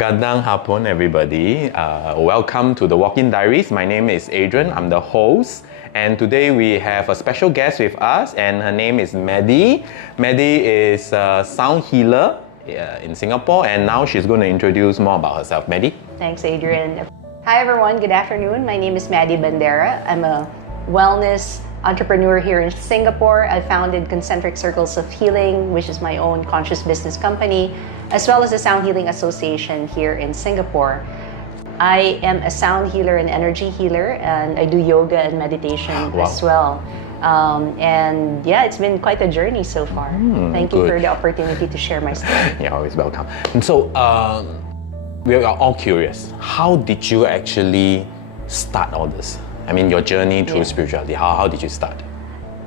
Magandang hapon, everybody. Welcome to the Walk-in Diaries. My name is Adrian. I'm the host. And today we have a special guest with us, and her name is Maddie. Maddie is a sound healer in Singapore, and now she's going to introduce more about herself. Maddie? Thanks, Adrian. Hi, everyone. Good afternoon. My name is Maddie Bandera. I'm a wellness entrepreneur here in Singapore. I founded Concentric Circles of Healing, which is my own conscious business company, as well as the Sound Healing Association here in Singapore. I am a sound healer and energy healer, and I do yoga and meditation as well. And yeah, it's been quite a journey so far. Thank you for the opportunity to share my story. You're always welcome. And so, we are all curious. How did you actually start all this? I mean, your journey through spirituality. How did you start?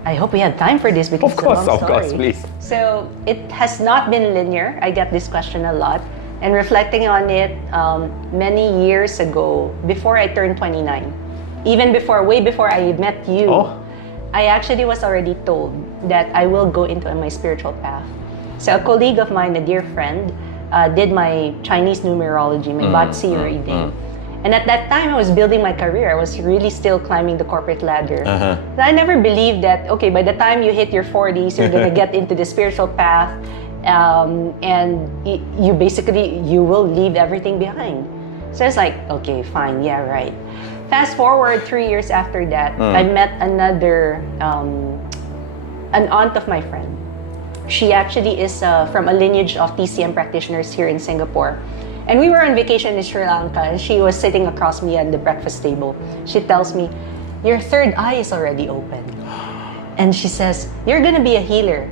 I hope we have time for this because it's a long story. Of course, please. So it has not been linear. I get this question a lot. And reflecting on it, many years ago, before I turned 29, way before I met you, I actually was already told that I will go into my spiritual path. So a colleague of mine, a dear friend, did my Chinese numerology, my Batsi reading. And at that time, I was building my career. I was really still climbing the corporate ladder. I never believed that, okay, by the time you hit your 40s, you're going to get into the spiritual path, and you will leave everything behind. So it's like, okay, fine, yeah, right. Fast forward 3 years after that, I met another, an aunt of my friend. She actually is from a lineage of TCM practitioners here in Singapore. And we were on vacation in Sri Lanka, and she was sitting across me at the breakfast table. She tells me, your third eye is already open. And she says, you're gonna be a healer.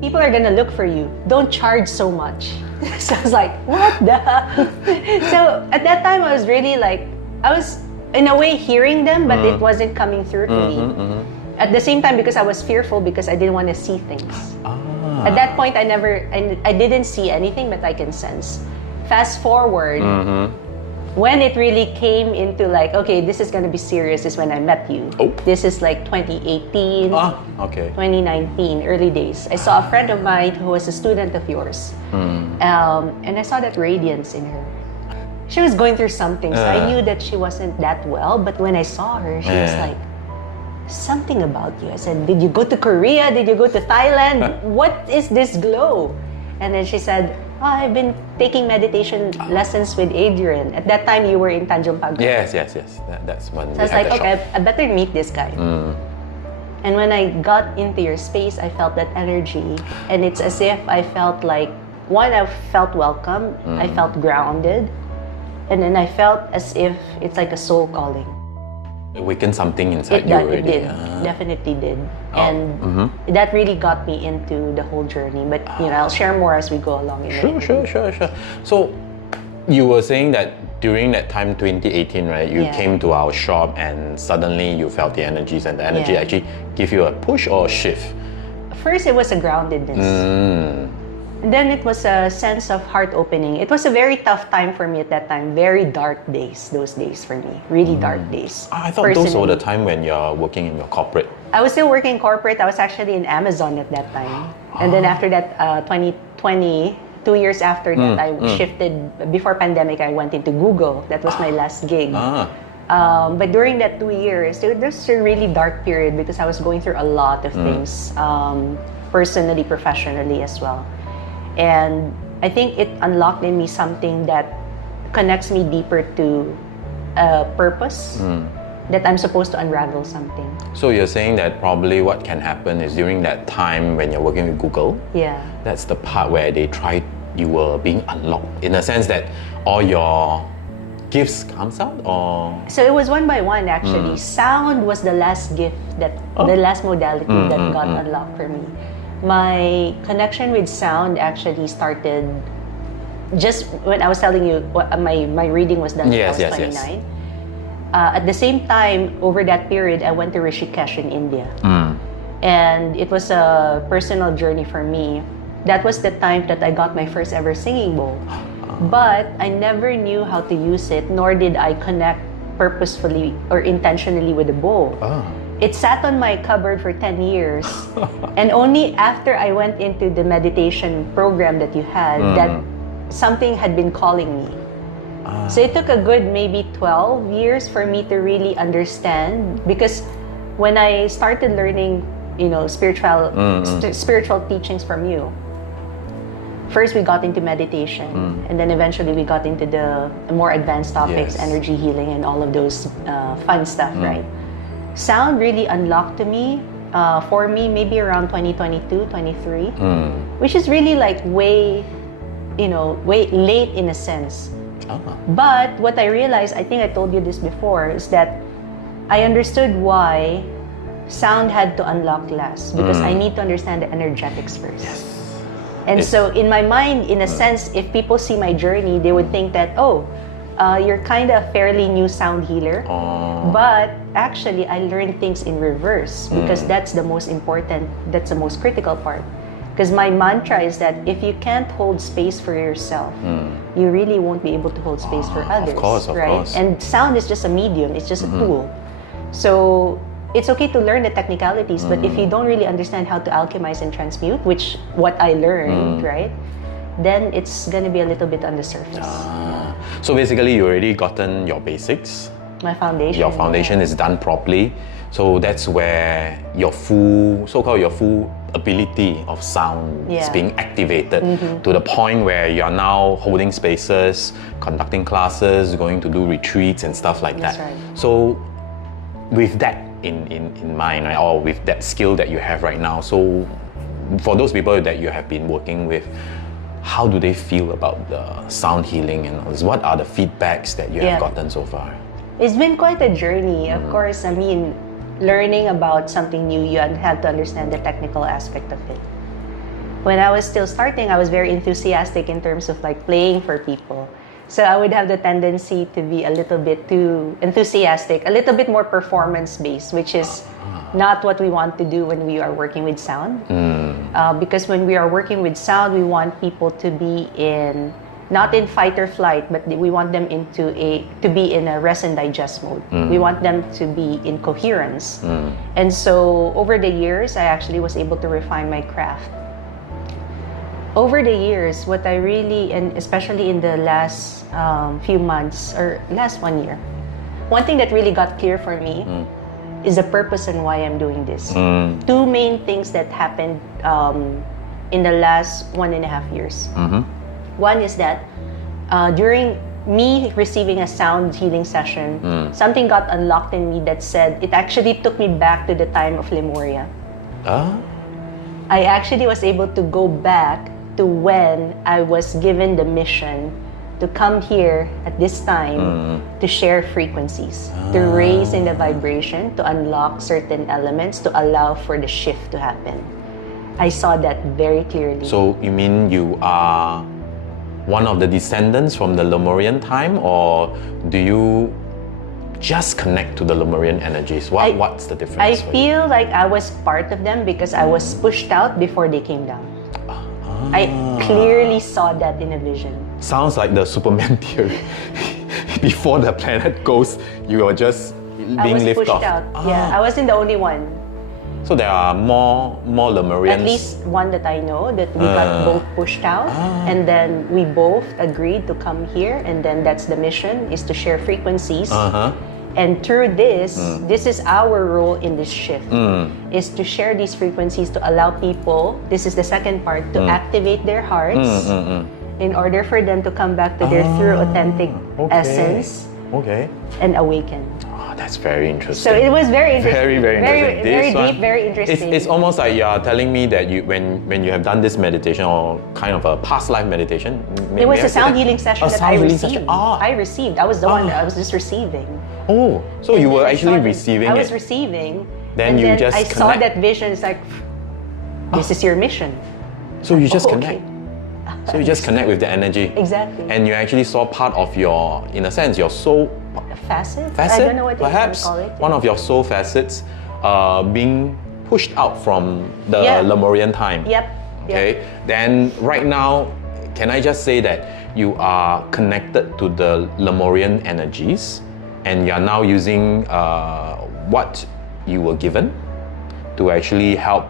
People are gonna look for you. Don't charge so much. So I was like, what the? So at that time, I was really like, I was in a way hearing them, but it wasn't coming through to me. At the same time, because I was fearful because I didn't want to see things. At that point, I didn't see anything, but I can sense. Fast forward, when it really came into like, okay, this is going to be serious is when I met you. This is like 2018, 2019, early days. I saw a friend of mine who was a student of yours. And I saw that radiance in her. She was going through something, so I knew that she wasn't that well. But when I saw her, she was like, something about you. I said, did you go to Korea? Did you go to Thailand? What is this glow? And then she said, I've been taking meditation lessons with Adrian. At that time, you were in Tanjung Pagar. Yes. That's when. So I was like, okay, I better meet this guy. And when I got into your space, I felt that energy. And it's as if I felt like, one, I felt welcome. I felt grounded. And then I felt as if it's like a soul calling. Awakened something inside you already. It did, definitely did. And that really got me into the whole journey. But I'll share more as we go along. Sure. So you were saying that during that time, 2018, right? You came to our shop and suddenly you felt the energies, and the energy actually give you a push or a shift. First, it was a groundedness. And then it was a sense of heart opening. It was a very tough time for me at that time. Very dark days, those days for me. Really dark days. I thought those were the time when you're working in your corporate. I was still working corporate. I was actually in Amazon at that time. And then after that, 2020, 2 years after that, I shifted. Before pandemic, I went into Google. That was my last gig. But during that 2 years, it was a really dark period because I was going through a lot of things, personally, professionally as well. And I think it unlocked in me something that connects me deeper to a purpose, that I'm supposed to unravel something. So you're saying that probably what can happen is during that time when you're working with Google, that's the part where you were being unlocked, in a sense that all your gifts comes out, or? So it was one by one actually. Sound was the last gift, the last modality that got unlocked for me. My connection with sound actually started just when I was telling you my reading was done when I was 29. At the same time, over that period, I went to Rishikesh in India. And it was a personal journey for me. That was the time that I got my first ever singing bowl. But I never knew how to use it, nor did I connect purposefully or intentionally with the bowl. It sat on my cupboard for 10 years. And only after I went into the meditation program that you had, that something had been calling me. So it took a good maybe 12 years for me to really understand, because when I started learning, spiritual teachings from you, first we got into meditation, and then eventually we got into the more advanced topics, energy healing and all of those fun stuff, right? Sound really unlocked to me, for me, maybe around 2022, 23, which is really like way late in a sense. But what I realized, I think I told you this before, is that I understood why sound had to unlock last, because I need to understand the energetics first. And so in my mind, in a sense, if people see my journey, they would think that, you're kind of a fairly new sound healer. But actually, I learned things in reverse, because that's the most important, that's the most critical part. Because my mantra is that if you can't hold space for yourself, you really won't be able to hold space for others. Of course. And sound is just a medium, it's just a tool. So it's okay to learn the technicalities, but if you don't really understand how to alchemize and transmute, which what I learned, right, then it's going to be a little bit on the surface. So basically, you already gotten your basics. My foundation. Your foundation is done properly. So that's where your full ability of sound is being activated to the point where you're now holding spaces, conducting classes, going to do retreats and stuff like that. Right. So with that in mind, right, or with that skill that you have right now, so for those people that you have been working with, how do they feel about the sound healing and all this? What are the feedbacks that you have gotten so far? It's been quite a journey. Of course, I mean, learning about something new, you have to understand the technical aspect of it. When I was still starting, I was very enthusiastic in terms of like playing for people. So I would have the tendency to be a little bit too enthusiastic, a little bit more performance-based, which is not what we want to do when we are working with sound. Because when we are working with sound, we want people to be not in fight or flight, but we want them to be in a rest and digest mode. We want them to be in coherence. And so over the years, I actually was able to refine my craft. Over the years, what I really, and especially in the last few months, or last 1 year, one thing that really got clear for me is the purpose and why I'm doing this. Two main things that happened in the last 1.5 years. One is that during me receiving a sound healing session, something got unlocked in me that said, it actually took me back to the time of Lemuria. I actually was able to go back to when I was given the mission to come here at this time to share frequencies, to raise in the vibration, to unlock certain elements, to allow for the shift to happen. I saw that very clearly. So you mean you are one of the descendants from the Lermurian time, or do you just connect to the Lemurian energies? What's the difference? I feel like I was part of them because I was pushed out before they came down. I clearly saw that in a vision. Sounds like the Superman theory. Before the planet goes, you are just being lifted off. I was pushed out. Yeah, I wasn't the only one. So there are more Lemurians? At least one that I know, that we got both pushed out, and then we both agreed to come here, and then that's the mission, is to share frequencies. And through this, this is our role in this shift, is to share these frequencies to allow people, this is the second part, to activate their hearts in order for them to come back to their true authentic essence and awaken. That's very interesting. So it was very interesting. Very interesting. Very deep, very interesting. It's almost like you are telling me that when you have done this meditation, or kind of a past life meditation. It was a sound healing session that I received. I received. I was the one that I was just receiving. Oh, so you were actually receiving it. I was receiving. Then you just I saw that vision. It's like, this is your mission. So you just connect. So you just connect with the energy. Exactly. And you actually saw part of your, in a sense, your soul facet? I don't know what perhaps you call it. One of your soul facets being pushed out from the Lemurian time. Okay. Then right now, can I just say that you are connected to the Lemurian energies, and you are now using what you were given to actually help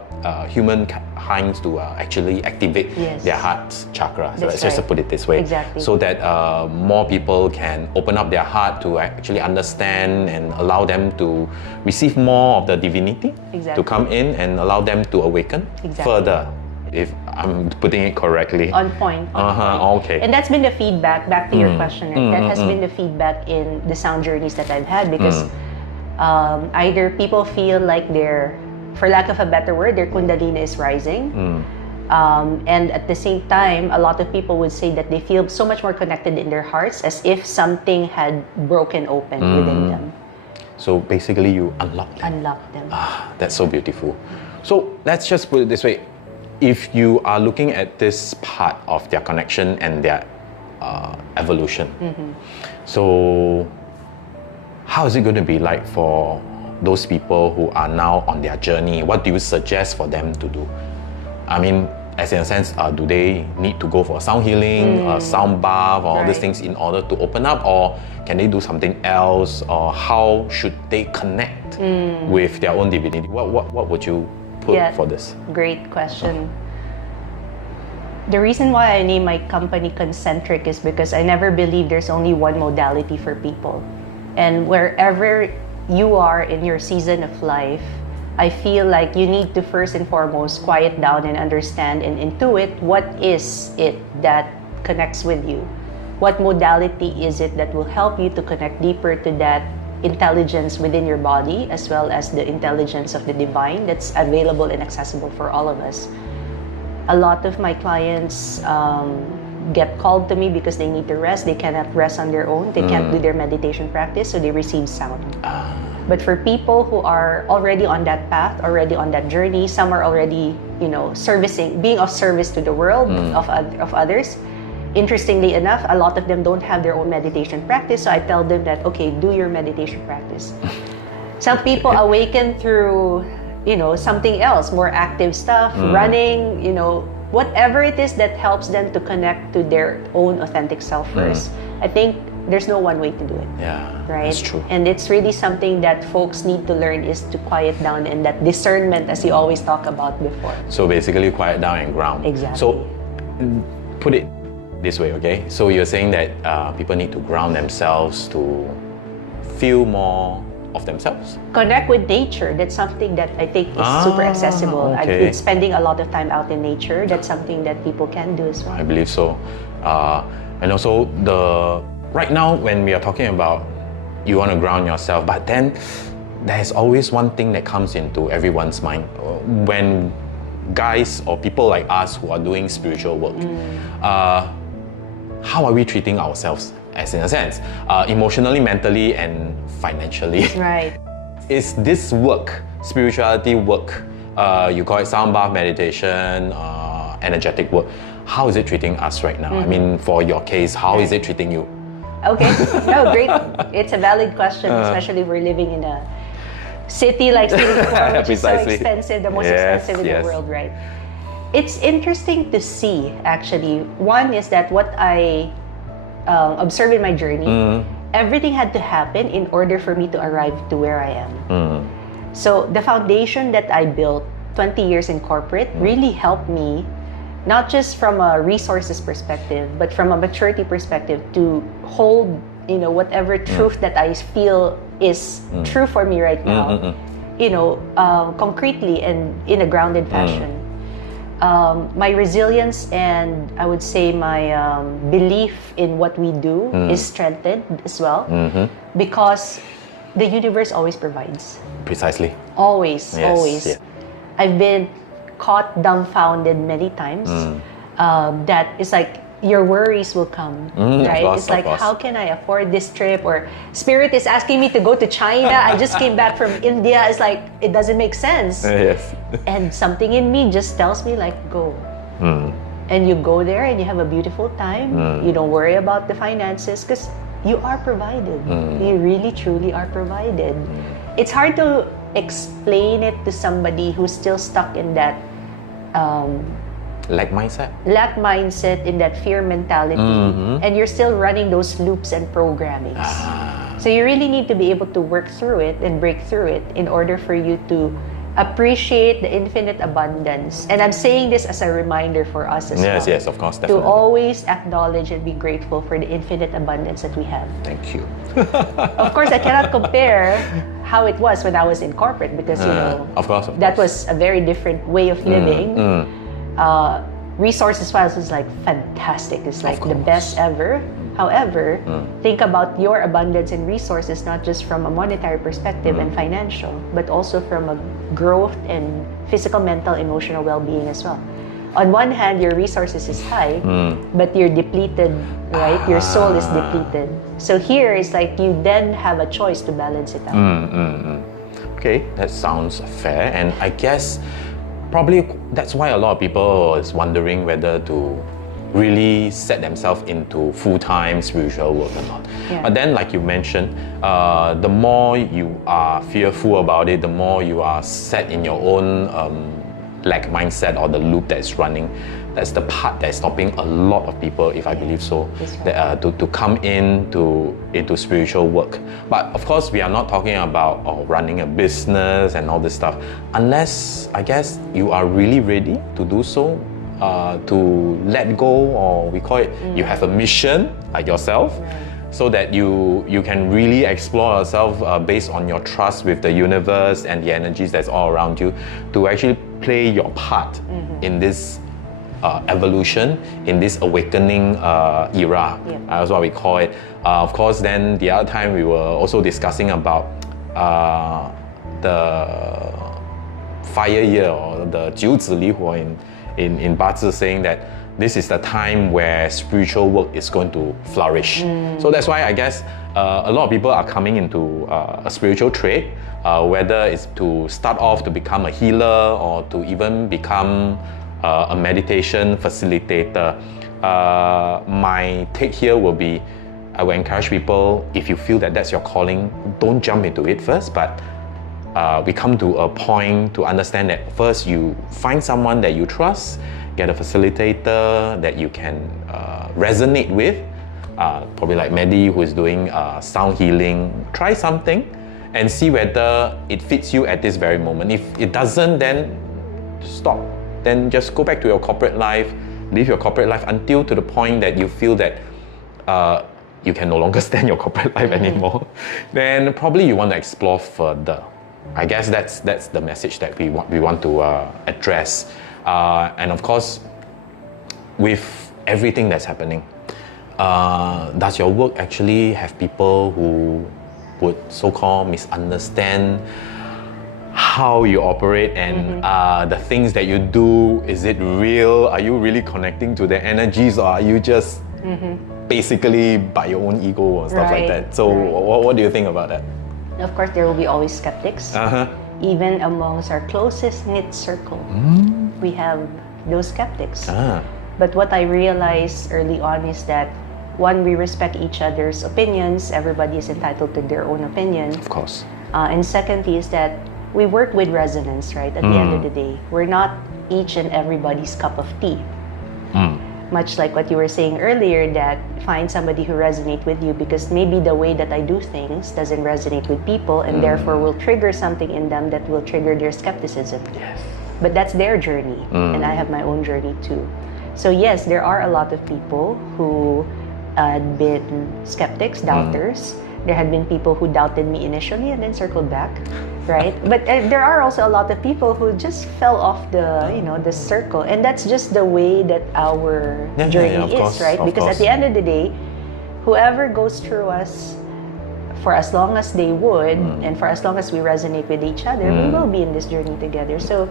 humankind to actually activate Yes. their heart chakra. So That's let's just right. put it this way. Exactly. So that more people can open up their heart to actually understand and allow them to receive more of the divinity Exactly. to come in and allow them to awaken Exactly. further, if I'm putting it correctly. On point. On point. Okay. And that's been the feedback, back to your question, right? That has been the feedback in the sound journeys that I've had, because either people feel like they're, for lack of a better word, their kundalini is rising. And at the same time, a lot of people would say that they feel so much more connected in their hearts, as if something had broken open within them. So basically you unlock them. Unlock them. That's so beautiful. So let's just put it this way. If you are looking at this part of their connection and their evolution, so how is it going to be like for those people who are now on their journey? What do you suggest for them to do? I mean, as in a sense, do they need to go for a sound healing, a sound bath, or all these Right. things in order to open up, or can they do something else, or how should they connect with their own divinity? What would you put for this? Great question. The reason why I name my company Concentric is because I never believe there's only one modality for people. And wherever you are in your season of life, I feel like you need to first and foremost quiet down and understand and intuit what is it that connects with you. What modality is it that will help you to connect deeper to that intelligence within your body, as well as the intelligence of the divine that's available and accessible for all of us. A lot of my clients get called to me because they need to rest. They cannot rest on their own. They can't do their meditation practice, so they receive sound. But for people who are already on that path, already on that journey, some are already, servicing, being of service to the world, of others. Interestingly enough, a lot of them don't have their own meditation practice, so I tell them that, okay, do your meditation practice. Some people awaken through, something else, more active stuff, running, whatever it is that helps them to connect to their own authentic self first. I think there's no one way to do it. Yeah, Right? that's true. And it's really something that folks need to learn, is to quiet down, and that discernment, as you always talk about before. So basically quiet down and ground. Exactly. So put it this way, okay? So you're saying that people need to ground themselves to feel more of themselves? Connect with nature. That's something that I think is super accessible. I've okay. been spending a lot of time out in nature. That's something that people can do as well. I believe so. And also right now when we are talking about you want to ground yourself, but then there's always one thing that comes into everyone's mind when guys or people like us who are doing spiritual work. How are we treating ourselves, as in a sense, emotionally, mentally, and financially? Right. Is this work, spirituality work, you call it sound bath meditation, energetic work, how is it treating us right now? I mean, for your case, how is it treating you? Okay. No, great. It's a valid question, especially if we're living in a city like Singapore, which is so Precisely. expensive, the most Yes, expensive in yes. the world, right? It's interesting to see, actually. One is that what I observed in my journey, everything had to happen in order for me to arrive to where I am. So the foundation that I built 20 years in corporate really helped me, not just from a resources perspective, but from a maturity perspective, to hold, whatever truth that I feel is true for me right now, concretely and in a grounded fashion. My resilience and I would say my belief in what we do is strengthened as well, because the universe always provides. Precisely. Always, Yes, always. yeah. I've been caught dumbfounded many times. That it's like your worries will come, right? Course, it's like, course. how can I afford this trip? Or Spirit is asking me to go to China. I just came back from India. It's like, it doesn't make sense. Yes. And something in me just tells me, like, go. And you go there and you have a beautiful time. You don't worry about the finances because you are provided. You really, truly are provided. It's hard to explain it to somebody who's still stuck in that Like mindset. lack mindset, in that fear mentality, and you're still running those loops and programmings. So you really need to be able to work through it and break through it in order for you to appreciate the infinite abundance. And I'm saying this as a reminder for us as well. Yes, of course, To definitely. always acknowledge and be grateful for the infinite abundance that we have. Thank you. Of course, I cannot compare how it was when I was in corporate because, Of course. that was a very different way of living. Resources wise was like fantastic. It's like the best ever. However, think about your abundance in resources not just from a monetary perspective and financial, but also from a growth and physical, mental, emotional well-being as well. On one hand, your resources is high, but you're depleted, right? Your soul is depleted. So here it's like you then have a choice to balance it out. Okay, that sounds fair, and I guess probably that's why a lot of people is wondering whether to really set themselves into full-time spiritual work or not. Yeah. But then, like you mentioned, the more you are fearful about it, the more you are set in your own lack mindset or the loop that is running. That's the part that's stopping a lot of people, if I believe so, that, to come into spiritual work. But of course, we are not talking about running a business and all this stuff, unless I guess you are really ready to do so. To let go, or we call it, you have a mission like yourself, so that you can really explore yourself based on your trust with the universe and the energies that's all around you, to actually play your part in this evolution, in this awakening era. That's what we call it. Of course, then the other time we were also discussing about the fire year, or the 九子离火 in 八字, saying that this is the time where spiritual work is going to flourish. So that's why I guess a lot of people are coming into a spiritual trade, whether it's to start off to become a healer or to even become a meditation facilitator. My take here will be, I will encourage people, if you feel that that's your calling, don't jump into it first, but we come to a point to understand that first you find someone that you trust, get a facilitator that you can resonate with, probably like Maddie, who is doing sound healing. Try something and see whether it fits you at this very moment. If it doesn't, then stop. Then just go back to your corporate life, live your corporate life until to the point that you feel that you can no longer stand your corporate life anymore. Then probably you want to explore further. I guess that's the message that we want to address. And of course, with everything that's happening, does your work actually have people who would so-called misunderstand how you operate and the things that you do? Is it real? Are you really connecting to the energies, or are you just basically by your own ego or stuff like that? So what do you think about that? Of course, there will be always skeptics. Even amongst our closest knit circle, we have those skeptics. But what I realized early on is that, one, we respect each other's opinions. Everybody is entitled to their own opinion. Of course. And secondly is that we work with resonance, right? At the end of the day, we're not each and everybody's cup of tea. Much like what you were saying earlier, that find somebody who resonates with you, because maybe the way that I do things doesn't resonate with people, and therefore will trigger something in them that will trigger their skepticism. Yes. But that's their journey, and I have my own journey too. So yes, there are a lot of people who had been skeptics, doubters. There had been people who doubted me initially and then circled back, right? But there are also a lot of people who just fell off the the circle, and that's just the way that our journey is, right? Because at the end of the day, whoever goes through us, for as long as they would, and for as long as we resonate with each other, we will be in this journey together. So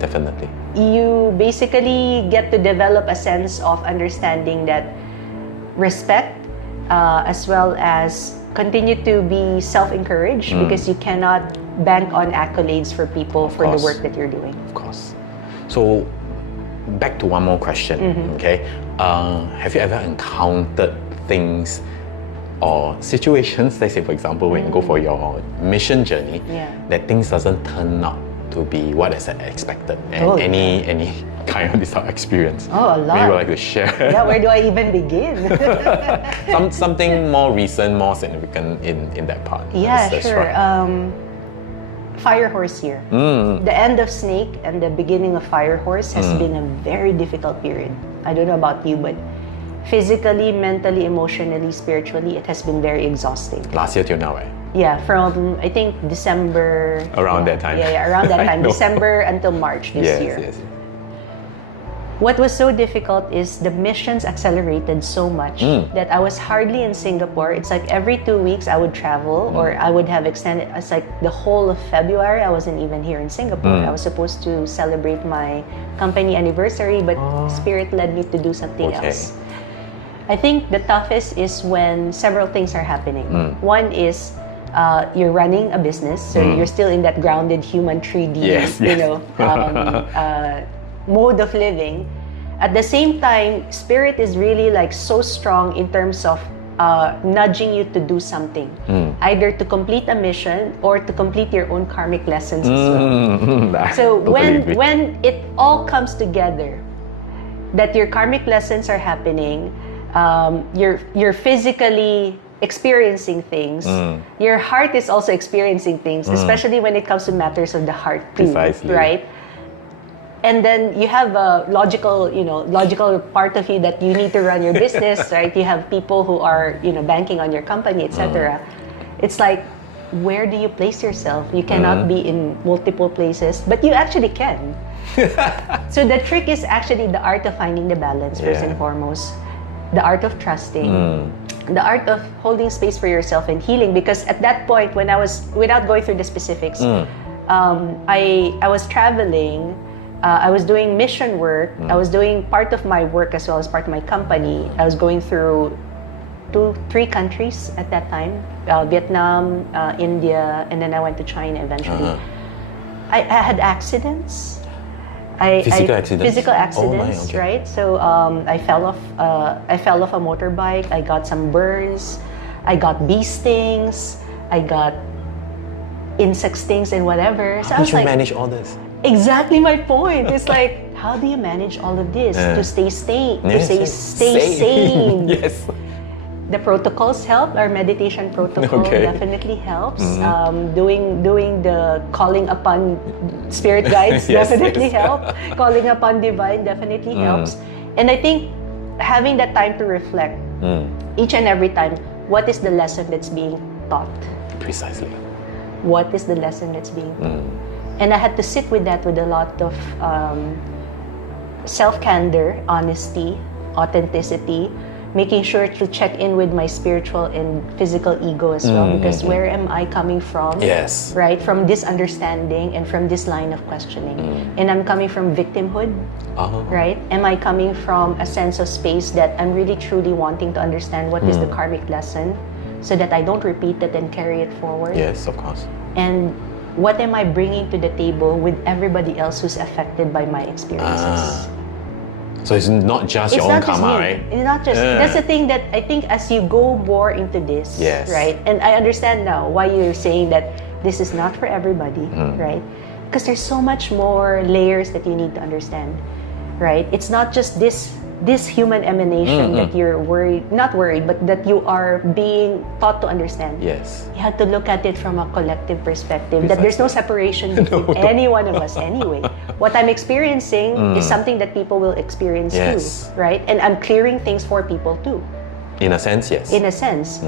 definitely, you basically get to develop a sense of understanding that respect, as well as continue to be self-encouraged, because you cannot bank on accolades for people for the work that you're doing. Of course. So back to one more question, okay? Have you ever encountered things or situations, let's say for example, when you go for your mission journey, that things doesn't turn out to be what is expected? And any kind of this experience? Oh, a lot. Maybe you would like to share? Yeah, where do I even begin? Something more recent, more significant in that part. Yeah, that's sure. right. fire horse year. The end of snake and the beginning of fire horse has been a very difficult period. I don't know about you, but physically, mentally, emotionally, spiritually, it has been very exhausting. Last year till now, right? Yeah, from I think December. Around that time. Yeah, around that time. No. December until March this year. Yes. What was so difficult is the missions accelerated so much that I was hardly in Singapore. It's like every 2 weeks I would travel, or I would have extended. It's like the whole of February I wasn't even here in Singapore. I was supposed to celebrate my company anniversary, but Spirit led me to do something else. I think the toughest is when several things are happening. One is you're running a business, so you're still in that grounded human 3D, mode of living. At the same time, Spirit is really like so strong in terms of nudging you to do something, either to complete a mission or to complete your own karmic lessons as well. So when it all comes together, that your karmic lessons are happening, you're physically experiencing things. Your heart is also experiencing things, especially when it comes to matters of the heart too, Precisely. right? And then you have a logical part of you that you need to run your business, right? You have people who are, banking on your company, etc. It's like, where do you place yourself? You cannot be in multiple places, but you actually can. So the trick is actually the art of finding the balance, first and foremost. The art of trusting, the art of holding space for yourself and healing. Because at that point, when I was, without going through the specifics, I was traveling, I was doing mission work, I was doing part of my work as well as part of my company. I was going through 3 countries at that time, Vietnam, India, and then I went to China eventually. I had accidents. Physical accidents? Oh my, okay. Right? So I fell off a motorbike. I got some burns. I got bee stings. I got insect stings and whatever. So How did you manage all this? Exactly my point. It's like, how do you manage all of this to stay sane? Stay sane. Yes. The protocols help. Our meditation protocol definitely helps. Doing the calling upon spirit guides definitely help. Calling upon divine definitely helps. And I think having that time to reflect each and every time, what is the lesson that's being taught? Precisely. What is the lesson that's being taught? And I had to sit with that with a lot of self-candor, honesty, authenticity, making sure to check in with my spiritual and physical ego as well, because where am I coming from? Yes. Right? From this understanding and from this line of questioning. And I'm coming from victimhood, right? Am I coming from a sense of space that I'm really truly wanting to understand what is the karmic lesson so that I don't repeat it and carry it forward? Yes, of course. And what am I bringing to the table with everybody else who's affected by my experiences? So it's not just your own karma, right? It's not just, that's the thing that I think as you go more into this, right? And I understand now why you're saying that this is not for everybody, right? Because there's so much more layers that you need to understand, right? It's not just this human emanation that you're not worried, but that you are being taught to understand. Yes. You have to look at it from a collective perspective, that there's no separation between any one of us anyway. What I'm experiencing is something that people will experience too, right? And I'm clearing things for people too. In a sense, yes. In a sense.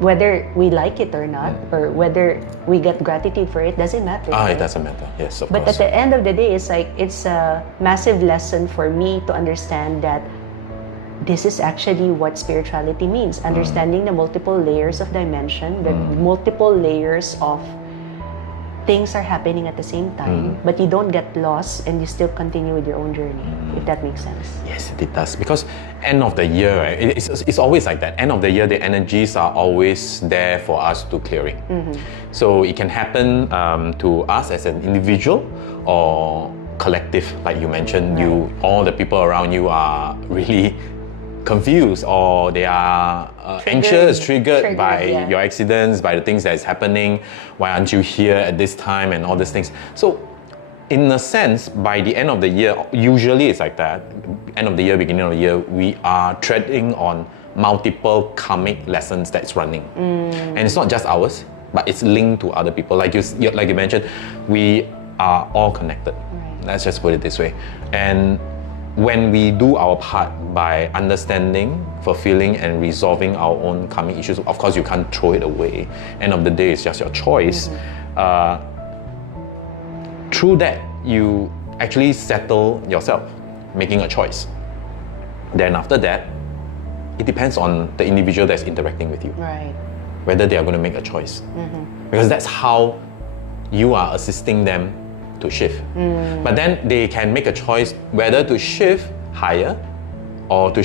Whether we like it or not, or whether we get gratitude for it, doesn't matter. It doesn't matter. Yes, of But course. at the end of the day, it's like, it's a massive lesson for me to understand that this is actually what spirituality means. Understanding the multiple layers of dimension, the multiple layers of things are happening at the same time, but you don't get lost and you still continue with your own journey, if that makes sense. Yes, it does. Because end of the year, right, it's always like that. End of the year, the energies are always there for us to clearing. So it can happen to us as an individual or collective, like you mentioned. All the people around you are really confused, or they are anxious, triggered by your accidents, by the things that is happening. Why aren't you here at this time, and all these things. So in a sense, by the end of the year, usually it's like that, end of the year, beginning of the year, we are treading on multiple karmic lessons that's running. And it's not just ours, but it's linked to other people. Like you mentioned, we are all connected. Right. Let's just put it this way. And when we do our part by understanding, fulfilling, and resolving our own karmic issues, of course you can't throw it away. End of the day, it's just your choice. Through that, you actually settle yourself, making a choice. Then after that, it depends on the individual that's interacting with you. Right. Whether they are going to make a choice. Because that's how you are assisting them to shift. But then they can make a choice whether to shift higher or to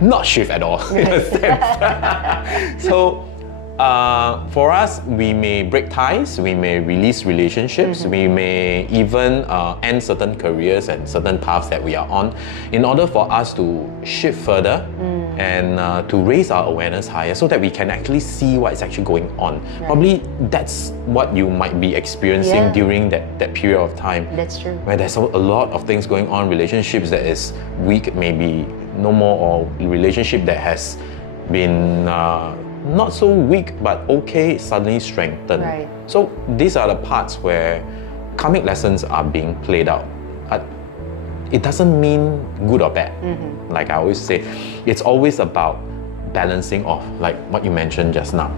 not shift at all. In a sense. So for us, we may break ties, we may release relationships, we may even end certain careers and certain paths that we are on in order for us to shift further and to raise our awareness higher so that we can actually see what is actually going on. Right. Probably that's what you might be experiencing during that period of time. That's true. Where there's a lot of things going on, relationships that is weak, maybe no more, or relationship that has been not so weak but okay, suddenly strengthened. Right. So these are the parts where karmic lessons are being played out. But it doesn't mean good or bad. Like I always say, it's always about balancing off, like what you mentioned just now.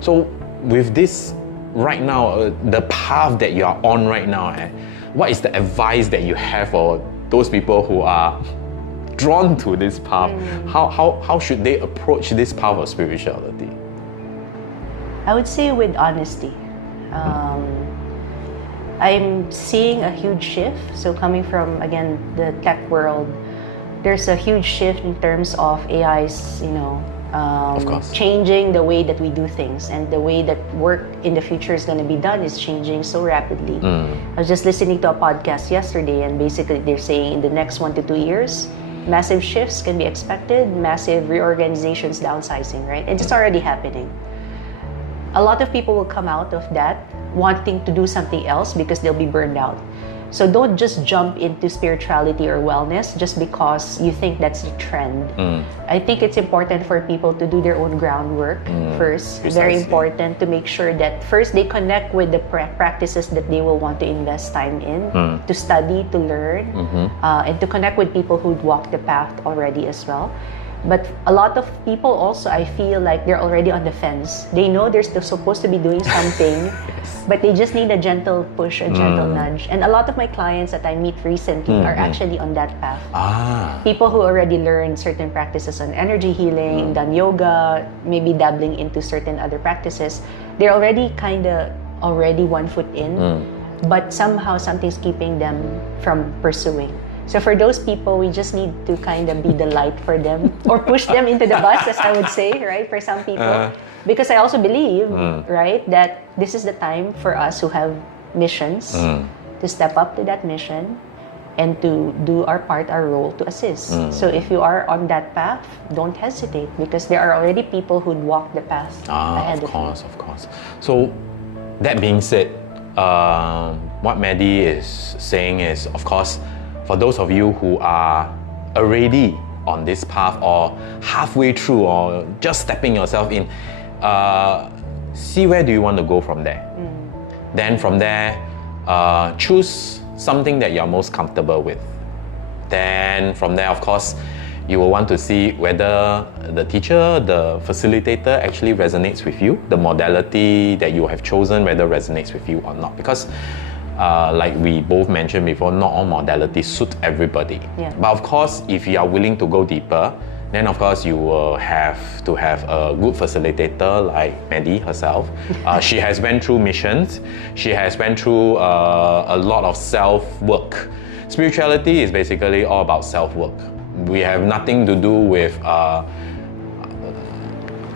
So with this right now, the path that you are on right now, what is the advice that you have for those people who are drawn to this path? How should they approach this path of spirituality? I would say with honesty. I'm seeing a huge shift. So coming from, again, the tech world, there's a huge shift in terms of AI's, Of course. changing the way that we do things, and the way that work in the future is going to be done is changing so rapidly. I was just listening to a podcast yesterday, and basically they're saying in the next 1 to 2 years, massive shifts can be expected, massive reorganizations, downsizing, right? And it's already happening. A lot of people will come out of that wanting to do something else because they'll be burned out. So don't just jump into spirituality or wellness just because you think that's the trend. I think it's important for people to do their own groundwork first. Precisely. Very important to make sure that first they connect with the practices that they will want to invest time in, to study, to learn, and to connect with people who'd walked the path already as well. But a lot of people also, I feel like they're already on the fence. They know they're still supposed to be doing something, but they just need a gentle push, a gentle nudge. And a lot of my clients that I meet recently are actually on that path. People who already learned certain practices on energy healing, done yoga, maybe dabbling into certain other practices. They're already already 1 foot in, but somehow something's keeping them from pursuing. So for those people, we just need to be the light for them, or push them into the bus, as I would say, right? For some people, because I also believe, right, that this is the time for us who have missions to step up to that mission and to do our part, our role to assist. So if you are on that path, don't hesitate, because there are already people who'd walk the path ahead of you. Of course. So that being said, what Maddie is saying is, of course, for those of you who are already on this path or halfway through or just stepping yourself in, see where do you want to go from there. Then from there, choose something that you're most comfortable with. Then from there, of course, you will want to see whether the teacher, the facilitator actually resonates with you, the modality that you have chosen, whether resonates with you or not. Because like we both mentioned before, not all modalities suit everybody. But of course, if you are willing to go deeper, then of course you will have to have a good facilitator like Maddie herself. She has went through missions. She has went through a lot of self-work. Spirituality is basically all about self-work. We have nothing to do with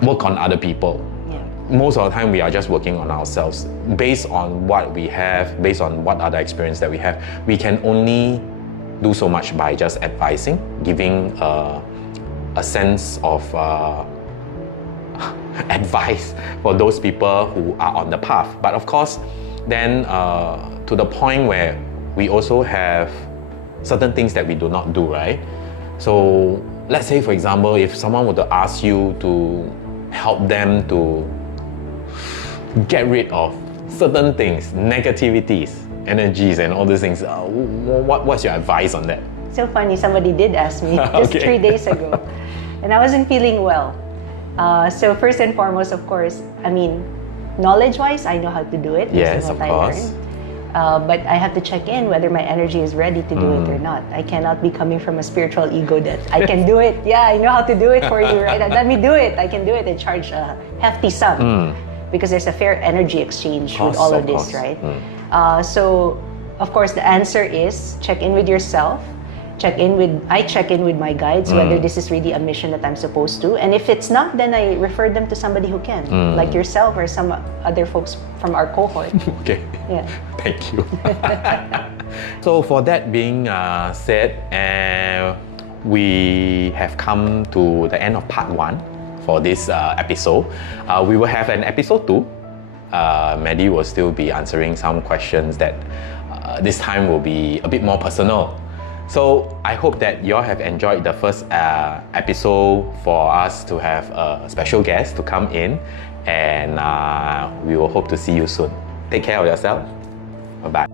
work on other people. Most of the time we are just working on ourselves based on what we have, based on what other experience that we have. We can only do so much by just advising, giving a sense of advice for those people who are on the path. But of course, then to the point where we also have certain things that we do not do, right? So let's say, for example, if someone were to ask you to help them to get rid of certain things, negativities, energies, and all these things. What's your advice on that? So funny, somebody did ask me just Okay. 3 days ago, and I wasn't feeling well. So first and foremost, of course, I mean, knowledge-wise, I know how to do it. Yes, based on of what I course. learned. But I have to check in whether my energy is ready to do it or not. I cannot be coming from a spiritual ego that I can do it. Yeah, I know how to do it for you, right? Let me do it. I can do it and charge a hefty sum because there's a fair energy exchange with all of this, right? So, of course, the answer is check in with yourself. I check in with my guides whether this is really a mission that I'm supposed to, and if it's not, then I refer them to somebody who can, like yourself or some other folks from our cohort. Okay. Yeah. Thank you. So for that being said, we have come to the end of part 1 for this episode. We will have an episode 2. Maddie will still be answering some questions that this time will be a bit more personal. So I hope that you all have enjoyed the first episode for us to have a special guest to come in, and we will hope to see you soon. Take care of yourself. Bye-bye.